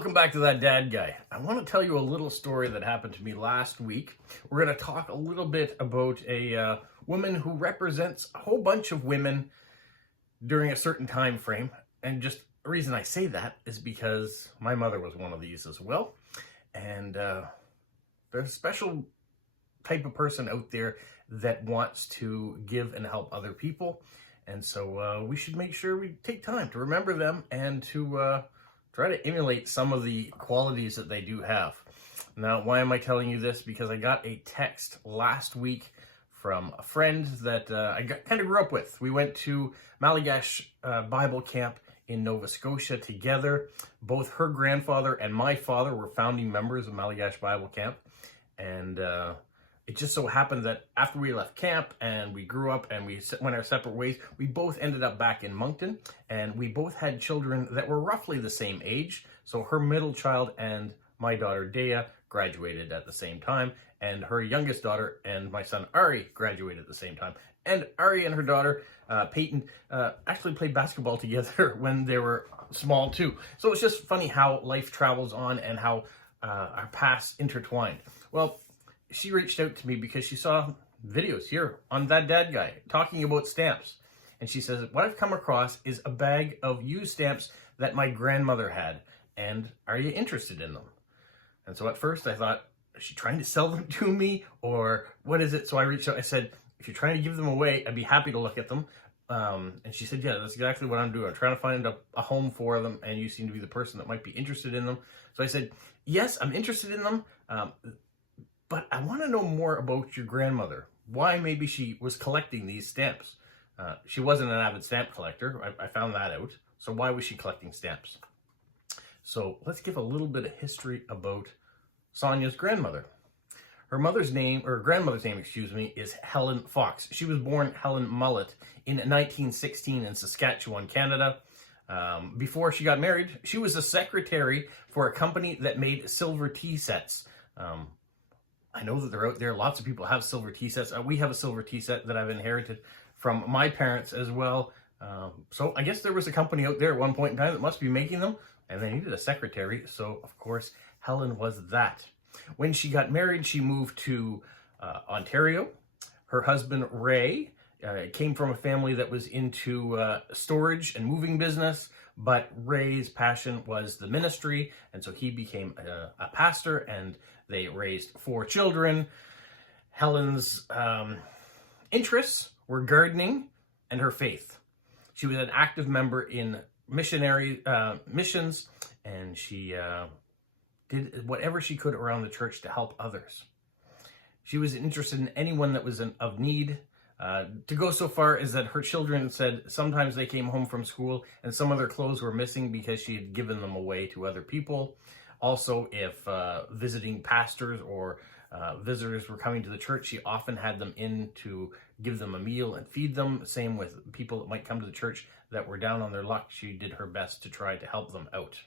welcome back to That Dad Guy. I want to tell you a little story that happened to me last week. We're going to talk a little bit about a woman who represents a whole bunch of women during a certain time frame. And just the reason I say that is because my mother was one of these as well. And there's a special type of person out there that wants to give and help other people. And so we should make sure we take time to remember them and to try to emulate some of the qualities that they do have. Now, why am I telling you this? Because I got a text last week from a friend that kind of grew up with. We went to Malagash Bible camp in Nova Scotia together. Both her grandfather and my father were founding members of Malagash Bible camp. And it just so happened that after we left camp and we grew up and we went our separate ways, we both ended up back in Moncton, and we both had children that were roughly the same age. So her middle child and my daughter Dea graduated at the same time, and her youngest daughter and my son Ari graduated at the same time. And Ari and her daughter Peyton actually played basketball together when they were small too. So it's just funny how life travels on and how our paths intertwined. Well, she reached out to me because she saw videos here on That Dad Guy talking about stamps. And she says, what I've come across is a bag of used stamps that my grandmother had. And are you interested in them? And so at first I thought, is she trying to sell them to me or what is it? So I reached out, I said, if you're trying to give them away, I'd be happy to look at them. And she said, yeah, that's exactly what I'm doing. I'm trying to find a home for them, and you seem to be the person that might be interested in them. So I said, yes, I'm interested in them. But I want to know more about your grandmother. Why maybe she was collecting these stamps. She wasn't an avid stamp collector. I found that out. So why was she collecting stamps? So let's give a little bit of history about Sonia's grandmother. Her grandmother's name, is Helen Fox. She was born Helen Mullet in 1916 in Saskatchewan, Canada. Before she got married, she was a secretary for a company that made silver tea sets. I know that they're out there. Lots of people have silver tea sets. We have a silver tea set that I've inherited from my parents as well. So I guess there was a company out there at one point in time that must be making them, and they needed a secretary. So, of course, Helen was that. When she got married, she moved to Ontario. Her husband, Ray, came from a family that was into storage and moving business, but Ray's passion was the ministry, and so he became a pastor, and they raised 4 children. Helen's interests were gardening and her faith. She was an active member in missions, and she did whatever she could around the church to help others. She was interested in anyone that was of need. To go so far as that her children said sometimes they came home from school and some of their clothes were missing because she had given them away to other people. Also, if visiting pastors or visitors were coming to the church, she often had them in to give them a meal and feed them. Same with people that might come to the church that were down on their luck. She did her best to try to help them out.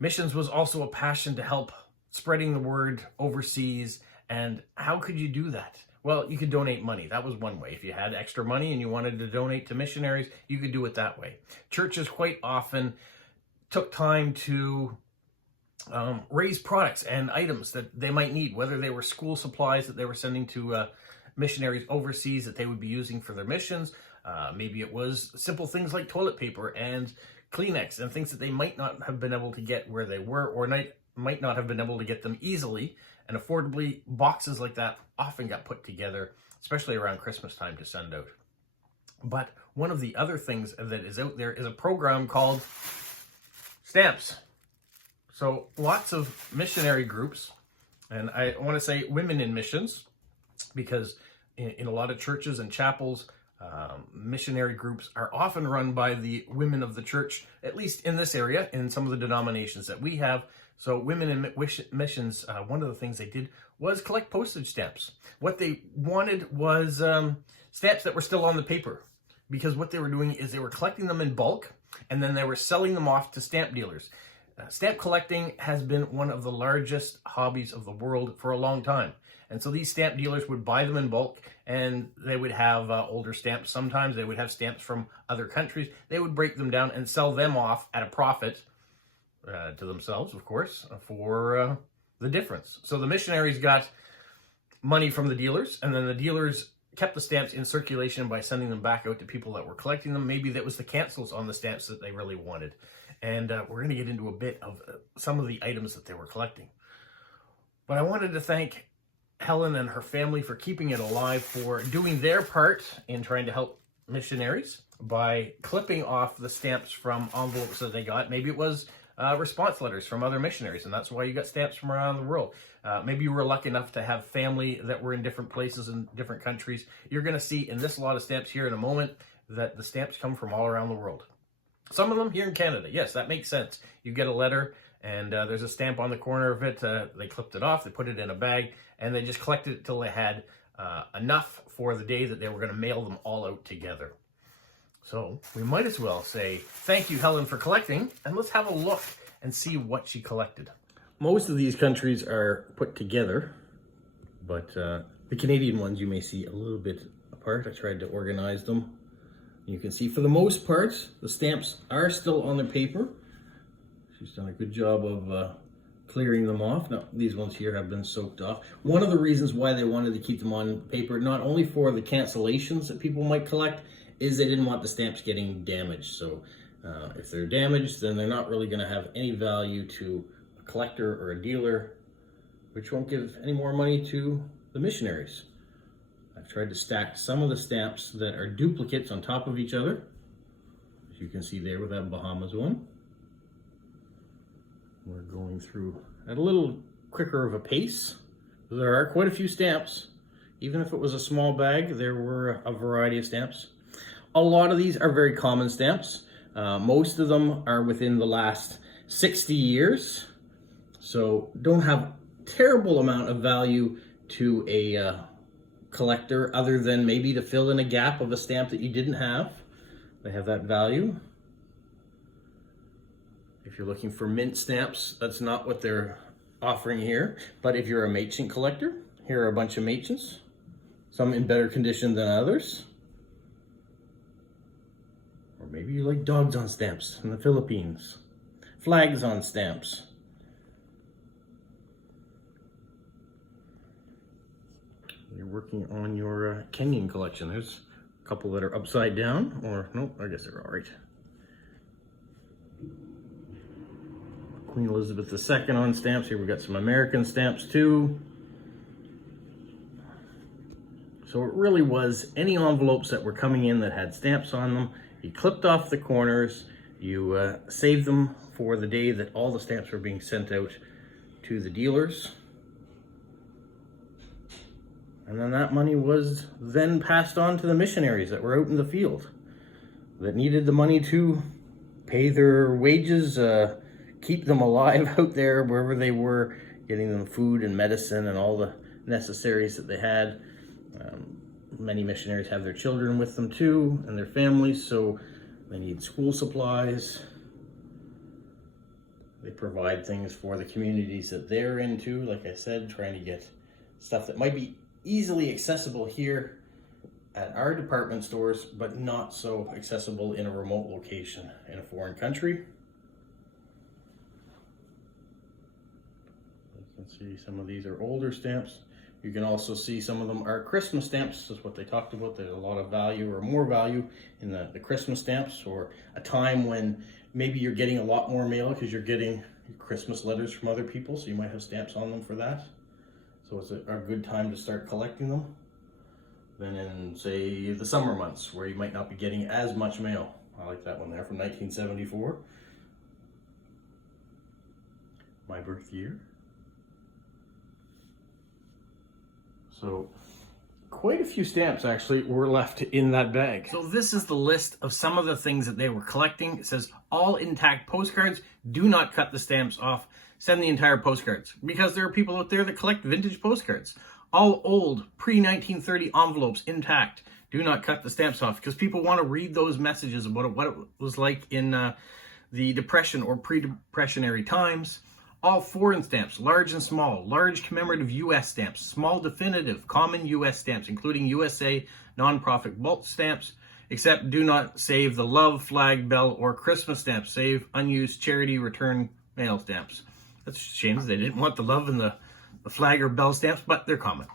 Missions was also a passion to help spreading the word overseas. And how could you do that? Well, you could donate money. That was one way. If you had extra money and you wanted to donate to missionaries, you could do it that way. Churches quite often took time to raise products and items that they might need, whether they were school supplies that they were sending to missionaries overseas that they would be using for their missions. Maybe it was simple things like toilet paper and Kleenex and things that they might not have been able to get where they were, or might not have been able to get them easily and affordably. Boxes like that often got put together, especially around Christmas time, to send out. But one of the other things that is out there is a program called stamps. So lots of missionary groups, and I want to say women in missions, because in a lot of churches and chapels, missionary groups are often run by the women of the church, at least in this area, in some of the denominations that we have. So women in missions, one of the things they did was collect postage stamps. What they wanted was stamps that were still on the paper, because what they were doing is they were collecting them in bulk, and then they were selling them off to stamp dealers. Stamp collecting has been one of the largest hobbies of the world for a long time. And so these stamp dealers would buy them in bulk, and they would have older stamps. Sometimes they would have stamps from other countries. They would break them down and sell them off at a profit to themselves, of course, for the difference. So the missionaries got money from the dealers, and then the dealers kept the stamps in circulation by sending them back out to people that were collecting them. Maybe that was the cancels on the stamps that they really wanted. And we're going to get into a bit of some of the items that they were collecting. But I wanted to thank Helen and her family for keeping it alive, for doing their part in trying to help missionaries by clipping off the stamps from envelopes that they got. Maybe it was response letters from other missionaries, and that's why you got stamps from around the world. Maybe you were lucky enough to have family that were in different places in different countries. You're going to see in this lot of stamps here in a moment that the stamps come from all around the world. Some of them here in Canada. Yes, that makes sense. You get a letter and there's a stamp on the corner of it. They clipped it off, they put it in a bag, and they just collected it till they had enough for the day that they were going to mail them all out together. So we might as well say thank you, Helen, for collecting, and let's have a look and see what she collected. Most of these countries are put together, but the Canadian ones you may see a little bit apart. I tried to organize them. You can see for the most part, the stamps are still on their paper. She's done a good job of clearing them off. Now, these ones here have been soaked off. One of the reasons why they wanted to keep them on paper, not only for the cancellations that people might collect, is they didn't want the stamps getting damaged. So if they're damaged, then they're not really going to have any value to a collector or a dealer, which won't give any more money to the missionaries. I've tried to stack some of the stamps that are duplicates on top of each other, as you can see there with that Bahamas one. We're going through at a little quicker of a pace. There are quite a few stamps. Even if it was a small bag, there were a variety of stamps. A lot of these are very common stamps. Most of them are within the last 60 years. So don't have terrible amount of value to a collector, other than maybe to fill in a gap of a stamp that you didn't have. They have that value. If you're looking for mint stamps, that's not what they're offering here. But if you're a Moncton collector, here are a bunch of Monctons, some in better condition than others. Or maybe you like dogs on stamps in the Philippines, flags on stamps. You're working on your Kenyan collection. There's a couple that are upside down, or no, I guess they're all right. Queen Elizabeth II on stamps. Here we got some American stamps too. So it really was any envelopes that were coming in that had stamps on them. You clipped off the corners, you saved them for the day that all the stamps were being sent out to the dealers. And then that money was then passed on to the missionaries that were out in the field that needed the money to pay their wages, keep them alive out there wherever they were, getting them food and medicine and all the necessaries that they had. Many missionaries have their children with them too, and their families, so they need school supplies. They provide things for the communities that they're into, like I said, trying to get stuff that might be easily accessible here at our department stores, but not so accessible in a remote location in a foreign country. You can see some of these are older stamps. You can also see some of them are Christmas stamps. This is what they talked about. There's a lot of value, or more value, in the Christmas stamps, or a time when maybe you're getting a lot more mail because you're getting Christmas letters from other people, so you might have stamps on them for that. So it's a good time to start collecting them than in, say, the summer months where you might not be getting as much mail. I like that one there from 1974. My birth year. So quite a few stamps actually were left in that bag. So this is the list of some of the things that they were collecting. It says all intact postcards. Do not cut the stamps off. Send the entire postcards, because there are people out there that collect vintage postcards. All old pre-1930 envelopes intact. Do not cut the stamps off, because people want to read those messages about what it was like in the Depression or pre-Depressionary times. All foreign stamps, large and small, large commemorative U.S. stamps, small definitive, common U.S. stamps, including USA nonprofit bulk stamps, except do not save the love, flag, bell, or Christmas stamps. Save unused charity return mail stamps. That's a shame. They didn't want the love and the flag or bell stamps, but they're common.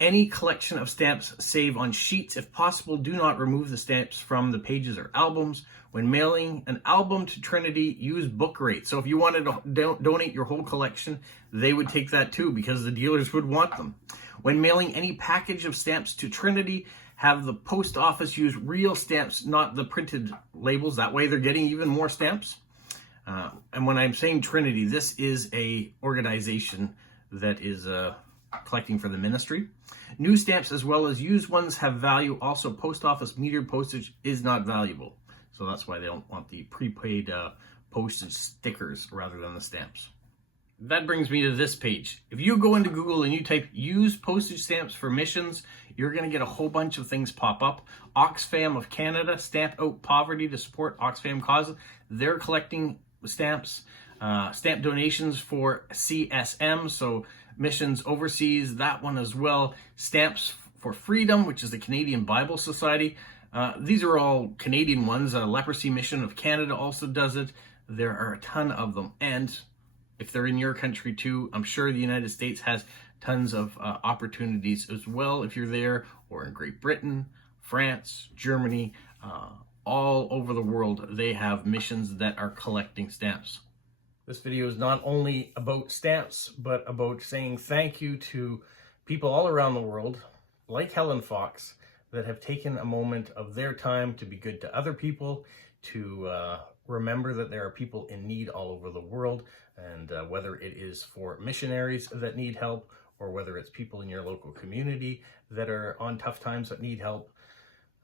Any collection of stamps save on sheets. If possible, do not remove the stamps from the pages or albums. When mailing an album to Trinity, use book rate. So if you wanted to donate your whole collection, they would take that too, because the dealers would want them. When mailing any package of stamps to Trinity, have the post office use real stamps, not the printed labels. That way they're getting even more stamps. And when I'm saying Trinity, this is a organization that is collecting for the ministry. New stamps as well as used ones have value. Also, post office metered postage is not valuable. So that's why they don't want the prepaid postage stickers rather than the stamps. That brings me to this page. If you go into Google and you type use postage stamps for missions, you're going to get a whole bunch of things pop up. Oxfam of Canada, Stamp Out Poverty to support Oxfam causes. They're collecting stamps. Stamp donations for CSM, so missions overseas, that one as well. Stamps for Freedom, which is the Canadian Bible Society. These are all Canadian ones. Leprosy Mission of Canada also does it. There are a ton of them. And if they're in your country too, I'm sure the United States has tons of opportunities as well if you're there, or in Great Britain, France, Germany, all over the world. They have missions that are collecting stamps. This video is not only about stamps, but about saying thank you to people all around the world, like Helen Fox, that have taken a moment of their time to be good to other people, to remember that there are people in need all over the world, and whether it is for missionaries that need help, or whether it's people in your local community that are on tough times that need help,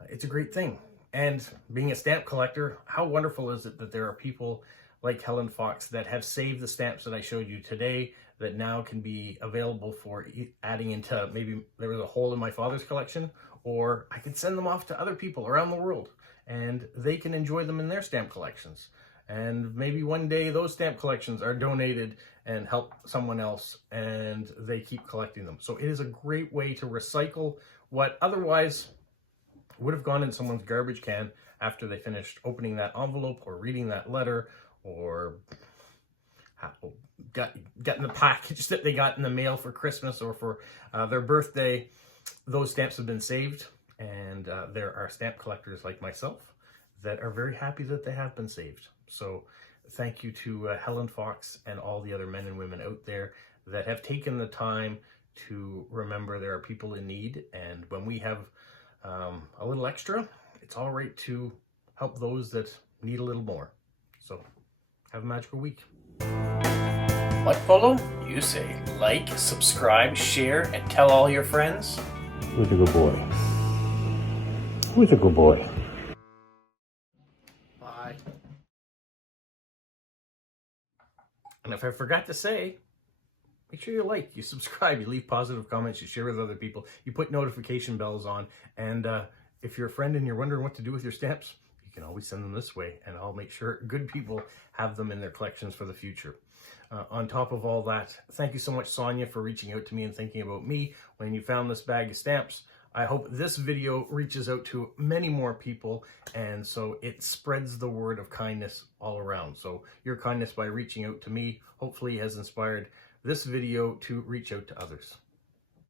it's a great thing. And being a stamp collector, how wonderful is it that there are people like Helen Fox that have saved the stamps that I showed you today that now can be available for adding into, maybe there was a hole in my father's collection, or I could send them off to other people around the world and they can enjoy them in their stamp collections. And maybe one day those stamp collections are donated and help someone else and they keep collecting them. So it is a great way to recycle what otherwise would have gone in someone's garbage can after they finished opening that envelope or reading that letter, or getting the package that they got in the mail for Christmas or for their birthday. Those stamps have been saved, and there are stamp collectors like myself that are very happy that they have been saved. So thank you to Helen Fox and all the other men and women out there that have taken the time to remember there are people in need, and when we have a little extra, it's all right to help those that need a little more. So have a magical week. What, Polo? You say like, subscribe, share, and tell all your friends. Who's a good boy? Who's a good boy? Bye. And if I forgot to say, make sure you like, you subscribe, you leave positive comments, you share with other people, you put notification bells on, and if you're a friend and you're wondering what to do with your stamps, you can always send them this way, and I'll make sure good people have them in their collections for the future. On top of all that, thank you so much, Sonia, for reaching out to me and thinking about me when you found this bag of stamps. I hope this video reaches out to many more people, and so it spreads the word of kindness all around. So your kindness by reaching out to me hopefully has inspired this video to reach out to others.